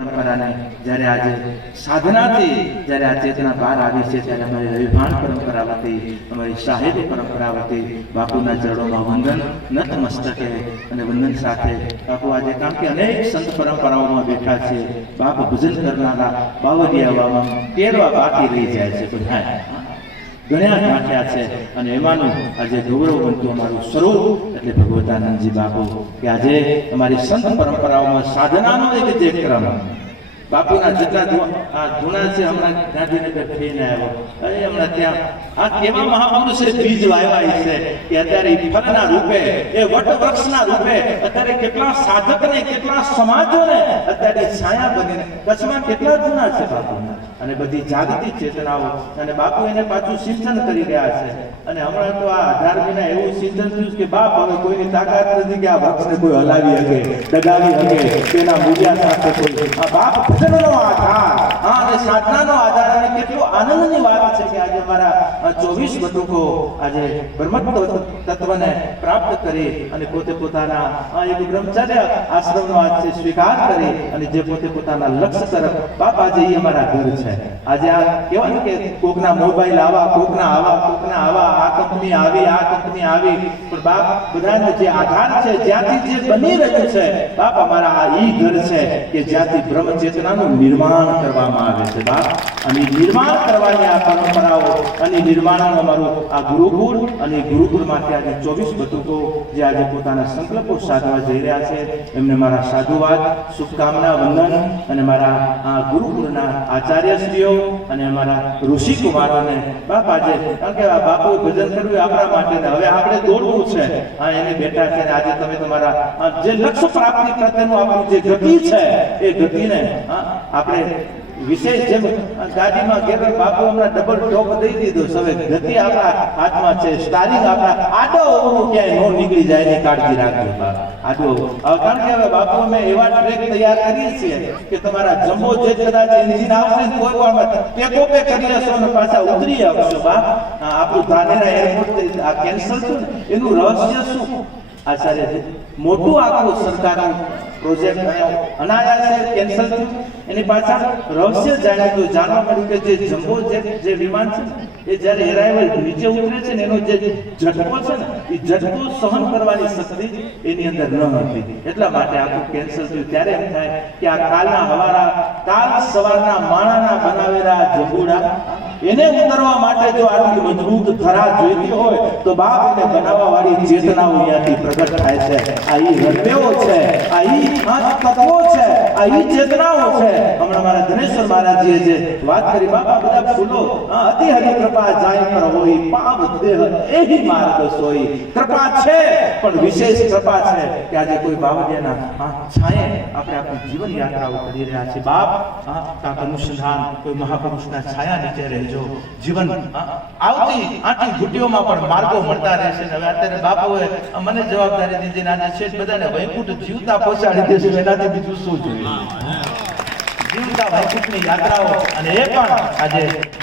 પરંપરાને જ્યારે આજે સાધનાથી જ્યારે આ ચેતના બહાર આવી છે ત્યારે અમારી રવિભાન પરંપરા વતી, અમારી સાહેબી પરંપરા વતી, બાપુના ચરણોમાં વંદન, નતમસ્તકે અને વંદન સાથે બાપુ આજે કારણ કે અનેક સંત પરંપરાઓમાં બેઠા છે, બાપ ભજન કરનારા બાવરિયાવામાં તેરવા બાકી રહી જાય છે. બધા ઘણા નાખ્યા છે. અને એમાંનું આજે ગૌરવ બનતું અમારું સ્વરૂપ એટલે ભગવતાનંદજી બાપુ, કે આજે અમારી સંત પરંપરાઓમાં સાધનાનો એક જે ક્રમ. બાપુના જેટલા આ ધૂણા છે, હમણાં ગાંધીનગર થઈને આવ્યો. અરે, હમણાં ત્યાં આ કેવા મહાપુરુષે બીજ વાવ્યા છે, કે અત્યારે ફળના રૂપે, એ વટવૃક્ષના રૂપે, અત્યારે કેટલા સાધકને, કેટલા સમાજોને અત્યારે છાયા બનીને કચ્છમાં કેટલા ધૂણા છે બાપુ? અને બધી જાગતી ચેતનાઓ. અને બાપુ એને પાછું સિંચન કરી રહ્યા છે. અને હમણાં તો આ અઢાર મહિના એવું સિંચન થયું કે બાપ હવે કોઈની તાકાત નથી કે આ વૃક્ષને કોઈ હલાવી શકે ડગાવી શકે, તેના મૂલ્યા સાથે કોઈ. આ બાપ ભજનનો આધાર. હા, અને સાધનાનો આધાર. અને કેટલો આનંદની વાત છે કે આજે અમારા ચોવીસ બટુકો આજે બ્રહ્મત્વ તત્વને પ્રાપ્ત કરી અને પોતે પોતાના, આ એક બ્રહ્મચર્ય આશ્રમનો આજે સ્વીકાર કરી અને જે પોતે પોતાના લક્ષ્ય તરફ બાપ ઈ અમારા ઘર છે. આજે આ કહેવાય ને કે કોકના મોબાઈલ આવા, કોકના આવા કોકના આવા, આ કંપની આવી, આ કંપની આવી. પણ બાપ, બધાનો જે આધાર છે, જ્યાંથી જે બની રહ્યું છે, બાપ અમારા આ ઈ ઘર છે કે જ્યાંથી બ્રહ્મ ચેતનાનું નિર્માણ કરવામાં આવે છે. બાપ, અને નિર્માણ કરવાની આ પરંપરાઓ અને નિર્માણનું અમારું આ ગુરુકુળ અને ગુરુકુળમાંથી આજે ચોવીસ બતુકો જે આજે પોતાના સંકલ્પો સાધવા જઈ રહ્યા છે. એમને મારા સાધુવાદ, શુભકામના, વંદન અને મારા ગુરુકુળના આચાર્યશ્રીઓ અને અમારા ઋષિ કુમારોને બાપ આજે, કારણ કે બાપુ ભજન કરવું આપણા માટે હવે આપણે દોડવું છે. હા, એને બેઠા છે આજે તમે તમારા જે લક્ષ્ય પ્રાપ્તિ પ્રત્યેનું આપણું જે ગતિ છે, એ ગતિને આપણે વિશેષ જેમ ગાડીમાં ગેર બાપુ હમણાં ડબલ ટોપ દઈ દીધો. હવે ગતિ આપણા હાથમાં છે સ્ટારિંગ આપણા આડો અવળું ક્યાંય નો નીકળી જાય એની કાળજી રાખજો આડો કારણ કે હવે બાપુ અમે એવા ટ્રેક તૈયાર કરીએ છીએ કે તમારા જમ્બો જે કદાચ એન્જિન આવશે ને કોઈ પણ ટેકો પે કરી લેશો અને પાછા ઉતરી આવશો બા આપણું ધાનેરા એરપોર્ટ આ કેન્સલ થયું એનું રહસ્ય શું? આચાર્ય મોટું આખું સરકારનું પ્રોજેક્ટ અનાયાસે કેન્સલ થયું. એની પાછળ રહસ્ય જાણ્યું. જાણવા મળ્યું કે જે જમ્બો જે વિમાન છે એ જ્યારે એરાઈવલ નીચે ઉતરે છે ને, એનો જે ઝટકો છે ને, એ ઝટકો સહન કરવાની શક્તિ એની અંદર ન હતી. એટલા માટે આખું કેન્સલ થયું. ત્યારે એમ થાય કે આ કાલના હવારા, કાલ સવારના માણાના બનાવેલા જંબુડા એને ઉતરવા માટે જો આટલી મજબૂત ધરા જોઈતી હોય, તો બાપ એને બનાવવા વાળી ચેતનાઓ અહીંયાથી પ્રગટ થાય છે. આ ઈ હૃદયો છે, આ ઈ પાંચ તત્વો છે, આ ઈ ચેતનાઓ છે. હમણાં મારા ધનેશ્વર મહારાજીએ જે વાત કરી, બાપા, બધા ફૂલો અતિ હરિ કૃપા જાય પર હોય, પાપ દેહ એહી માર્ગ સોઈ. કૃપા છે. પણ વિશેષ કૃપા છે કે આજે કોઈ બાવડિયાના છાંયે આપણે આપણી જીવન યાત્રાઓ કરી રહ્યા છીએ. બાપ કાંક અનુસંધાન કોઈ મહાપુરુષના છાયા નીચે રહેજો. જીવન આવતી આટલી ઘૂંટીઓમાં પણ માર્ગો મળતા રહેશે. હવે અત્યારે બાપુએ મને જવાબદારી દીધી ને આજે છે બધાને વૈકુંઠ જીવતા પહોંચાડી દેશે એનાથી બીજું શું જોઈએ? જીવતા વૈકુંઠની યાત્રાઓ અને એ પણ આજે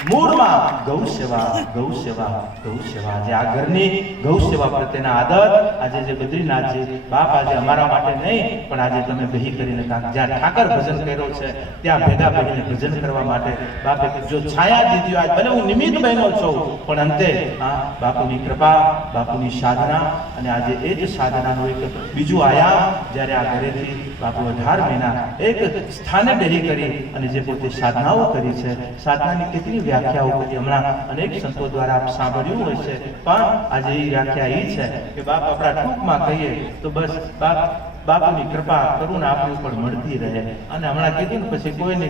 મૂળમાં ગૌ સેવા ગૌ સેવા ગૌ સેવા. આજે આ ઘરની ગૌ સેવા પ્રત્યેના આદર આજે જે બદ્રીનાથજી બાપ આજે અમારા માટે નહીં, પણ આજે તમે ભેગી કરીને જ્યાં ઠાકર ભજન કર્યો છે, ત્યાં ભેગા ભેગીને ભજન કરવા માટે બાપે જો છાયા દીધી આજ ભલે હું નિમિત્ત બહેનો છું, પણ અંતે આ બાપુની કૃપા, બાપુની સાધના અને આજે એ જ સાધનાનું એક બીજું આયામ જ્યારે આ ઘરેથી બાપુ અઢાર મહિના એક સ્થાને બેહી કરી અને જે પોતે સાધનાઓ કરી છે, સાધનાની કેટલી વ્યાખ્યાઓ કરી, હમણાં અનેક સંતો દ્વારા આપ સાંભળ્યું હોય છે. પણ આજે એ વ્યાખ્યા એ છે કે બાપ આપણા ટૂંકમાં કહીએ તો બસ બાપ, બાપુની કૃપા, કરુણા આપણી ઉપર મળતી રહે. અને હમણાં કીધું ને પછી કોઈને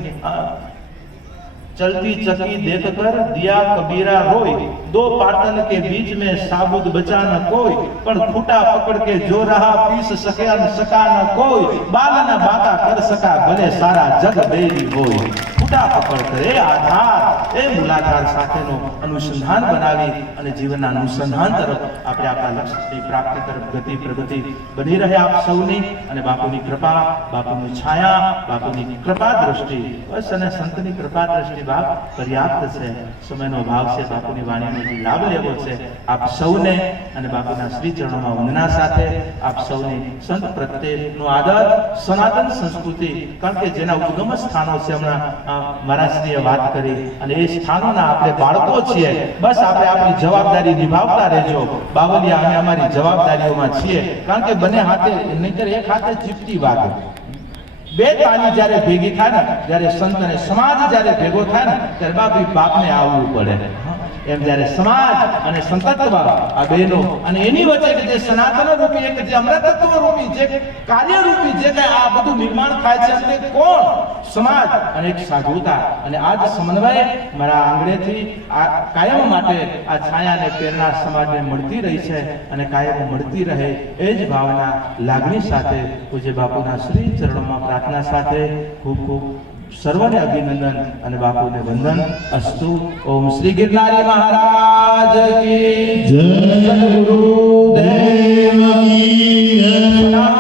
चलती चकी देख कर दिया कबीरा रोई दो पाटन के बीच में साबुत बचा न कोई पर फूटा पकड़ के जो रहा पीस सके न सका न कोई बाल न बाता कर सका भले सारा जग बेरी होई છૂટા પકડ કરે, આધાર, એ મૂલાધાર સાથેનો અનુસંધાન બનાવી અને જીવનના અનુસંધાન તરફ આપણે આપણા લક્ષ્યની પ્રાપ્તિ તરફ ગતિ પ્રગતિ બની રહે આપ સૌની. અને બાપુની કૃપા, બાપુની છાયા, બાપુની કૃપા દ્રષ્ટિ, બસ અને સંતની કૃપા દ્રષ્ટિ બાપ પર્યાપ્ત છે. સમયનો ભાવ છે, બાપુની વાણીનો જે લાભ લેવો છે, આપ સૌને અને બાપુના શ્રી ચરણોમાં વંદના સાથે આપ સૌની સંત પ્રત્યેનો આદર, સનાતન સંસ્કૃતિ, કારણ કે જેના ઉગમ સ્થાનો છે હમણાં અ, વાત કરી અને એ સ્થાનોના આપણે બાળકો છીએ. બસ આપણે આપણી જવાબદારી નિભાવતા રહેજો. બાવલિયા અમે અમારી જવાબદારીઓમાં છીએ. કારણ કે બંને હાથે નહીંતર એક હાથે ચીપટી વાગે. બે તાલી જ્યારે ભેગી થાય ને જ્યારે સંત અને સમાજ જ્યારે ભેગો થાય ને ત્યારે બાપી બાપને આવવું પડે. એમ જ્યારે સમાજ અને સંતત્વ આ બહેનો અને એની વચ્ચે કે જે સનાતન રૂપી એક જે અમૃતત્વ રૂપી જે કાર્ય રૂપી જે કઈ આ બધું નિર્માણ થાય છે તે કોણ? સમાજ અને એક સાધુતા. અને આ જ સમન્વય મારા આંગણેથી આ કાયમ માટે આ છાયા અને પ્રેરણા સમાજને મળતી રહી છે અને કાયમ મળતી રહે એ જ ભાવના લાગણી સાથે પૂજ્ય બાપુના શ્રી ચરણોમાં પ્રાર્થના સાથે ખૂબ ખૂબ સર્વને અભિનંદન અને બાપુને વંદન અસ્તુ ઓમ શ્રી ગિરનારી મહારાજ કી જય સદગુરુ દેવ દેવ કી જય.